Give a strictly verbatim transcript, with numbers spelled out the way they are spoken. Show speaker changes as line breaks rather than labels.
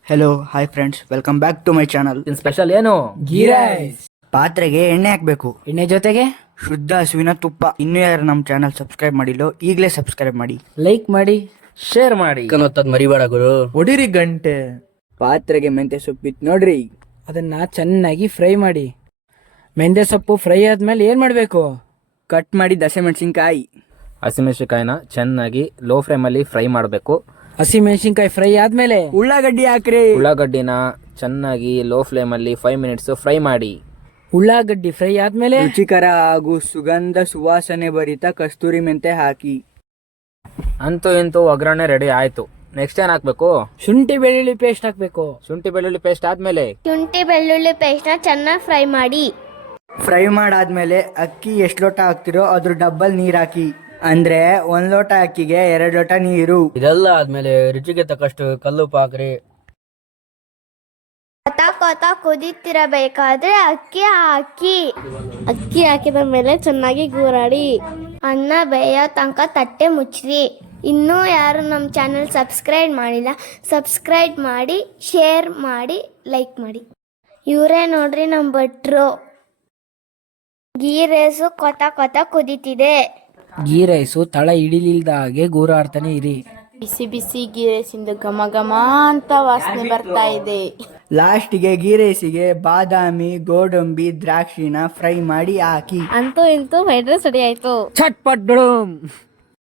Hello hi friends, welcome back to my channel.
Special ಏನು?
Ghee rice.
ಪಾತ್ರೆಗೆ ಎಣ್ಣೆ ಹಾಕ್ಬೇಕು,
ಎಣ್ಣೆ ಜೊತೆಗೆ
ಶುದ್ಧ ಹಸುವಿನ ತುಪ್ಪ. ಇನ್ನೂ ಯಾರು ನಮ್ಮ ಚಾನಲ್ ಸಬ್ಸ್ಕ್ರೈಬ್ ಮಾಡಿಲ್ಲೋ ಈಗಲೇ ಸಬ್ಸ್ಕ್ರೈಬ್ ಮಾಡಿ,
ಲೈಕ್ ಮಾಡಿ,
ಶೇರ್ ಮಾಡಿ.
ಕನ್ನೊತ್ತದ್ ಮರಿಬೇಡ ಗುರು.
ಹೊಡಿರಿ ಗಂಟೆ.
ಪಾತ್ರೆಗೆ ಮೆಂತ್ಯ ಸೊಪ್ಪಿತ್ತು ನೋಡ್ರಿ,
ಅದನ್ನ ಚೆನ್ನಾಗಿ ಫ್ರೈ ಮಾಡಿ. ಮೆಂತ್ಯ ಸೊಪ್ಪು ಫ್ರೈ ಆದ್ಮೇಲೆ ಏನ್ ಮಾಡ್ಬೇಕು?
ಕಟ್ ಮಾಡಿ ಹಸಿಮೆಣಸಿನ್ಕಾಯಿ.
ಹಸಿಮೆಣಸಿನಕಾಯಿನ ಚೆನ್ನಾಗಿ ಲೋ ಫ್ಲೇಮ್ ಅಲ್ಲಿ ಫ್ರೈ ಮಾಡಬೇಕು.
ಹಸಿ ಮೆಣಸಿನ್ಕಾಯಿ ಫ್ರೈ ಆದ್ಮೇಲೆ
ಉಳ್ಳಾಗಡ್ಡಿ ಹಾಕ್ರಿ.
ಉಳ್ಳಾಗಡ್ಡಿನ ಚೆನ್ನಾಗಿ ಲೋ ಫ್ಲೇಮ್ ಅಲ್ಲಿ ಫೈವ್ ಮಿನಿಟ್ಸ್ ಫ್ರೈ ಮಾಡಿ.
ಉಳ್ಳಾಗಡ್ಡಿ ಫ್ರೈ ಆದ್ಮೇಲೆ
ರುಚಿಕರ ಹಾಗೂ ಸುಗಂಧ ಸುವಾಸನೆ ಭರಿತ ಕಸ್ತೂರಿ ಮೆಂತೆ ಹಾಕಿ.
ಅಂತೂ ಇಂತೂ ಒಗ್ಗರಣೆ ರೆಡಿ ಆಯ್ತು. ನೆಕ್ಸ್ಟ್ ಏನ್ ಹಾಕ್ಬೇಕು?
ಶುಂಠಿ ಬೆಳ್ಳುಳ್ಳಿ ಪೇಸ್ಟ್ ಹಾಕ್ಬೇಕು.
ಶುಂಠಿ ಬೆಳ್ಳುಳ್ಳಿ ಪೇಸ್ಟ್ ಆದ್ಮೇಲೆ
ಶುಂಠಿ ಬೆಳ್ಳುಳ್ಳಿ ಪೇಸ್ಟ್ನ ಚೆನ್ನಾಗಿ ಫ್ರೈ ಮಾಡಿ.
ಫ್ರೈ ಮಾಡಾದ್ಮೇಲೆ ಅಕ್ಕಿ ಎಷ್ಟು ಲೋಟ ಹಾಕ್ತಿರೋ ಅದ್ರ ಡಬ್ಬಲ್ ನೀರ್ ಹಾಕಿ. ಅಂದ್ರೆ ಒಂದ್ ಲೋಟ ಅಕ್ಕಿಗೆ ಎರಡ್ ಲೋಟ ನೀರು.
ಇದೆಲ್ಲ ಆದ್ಮೇಲೆ ರುಚಿಗೆ ತಕ್ಕಷ್ಟು ಕಲ್ಲುಪ್ಪು ಹಾಕ್ರಿ.
ಕೊತ ಕೊತ ಕುದೀತಿರಬೇಕಾದ್ರೆ ಅಕ್ಕಿ ಹಾಕಿ. ಅಕ್ಕಿ ಹಾಕಿದ ಮೇಲೆ ಚೆನ್ನಾಗಿ ಗೂರಾಡಿ ಅನ್ನ ಬೇಯೋ ತನಕ ತಟ್ಟೆ ಮುಚ್ಚ್ರಿ. ಇನ್ನೂ ಯಾರು ನಮ್ಮ ಚಾನಲ್ ಸಬ್ಸ್ಕ್ರೈಬ್ ಮಾಡಿಲ್ಲ, ಸಬ್ಸ್ಕ್ರೈಬ್ ಮಾಡಿ, ಶೇರ್ ಮಾಡಿ, ಲೈಕ್ ಮಾಡಿ. ಇವರೇ ನೋಡ್ರಿ ನಮ್ಮ ಭಟ್ರು. ಗೀ ರೈಸು ಕೊತ ಕೊತ ಕುದೀತಿದೆ.
ಗೀ ರೈಸು ತಳ ಹಿಡಿಲಿಲ್ದ ಹಾಗೆ ಗೂರಾಡ್ತಾನೆ ಇರಿ.
ಬಿಸಿ ಬಿಸಿ ಗೀ ರೈಸಿಂದು ಘಮ ಘಮ ಅಂತ ವಾಸನೆ ಬರ್ತಾ ಇದೆ.
ಲಾಸ್ಟಿಗೆ ಗೀ ರೈಸಿಗೆ ಬಾದಾಮಿ, ಗೋಡಂಬಿ, ದ್ರಾಕ್ಷಿನ ಫ್ರೈ ಮಾಡಿ ಹಾಕಿ.
ಅಂತೂ ಇಂತೂ ಫ್ರೈಡ್ ರೈಸ್ ರೆಡಿ ಆಯ್ತು.
ಚಟ್ಪಟ್ ಡುಡುಮ್.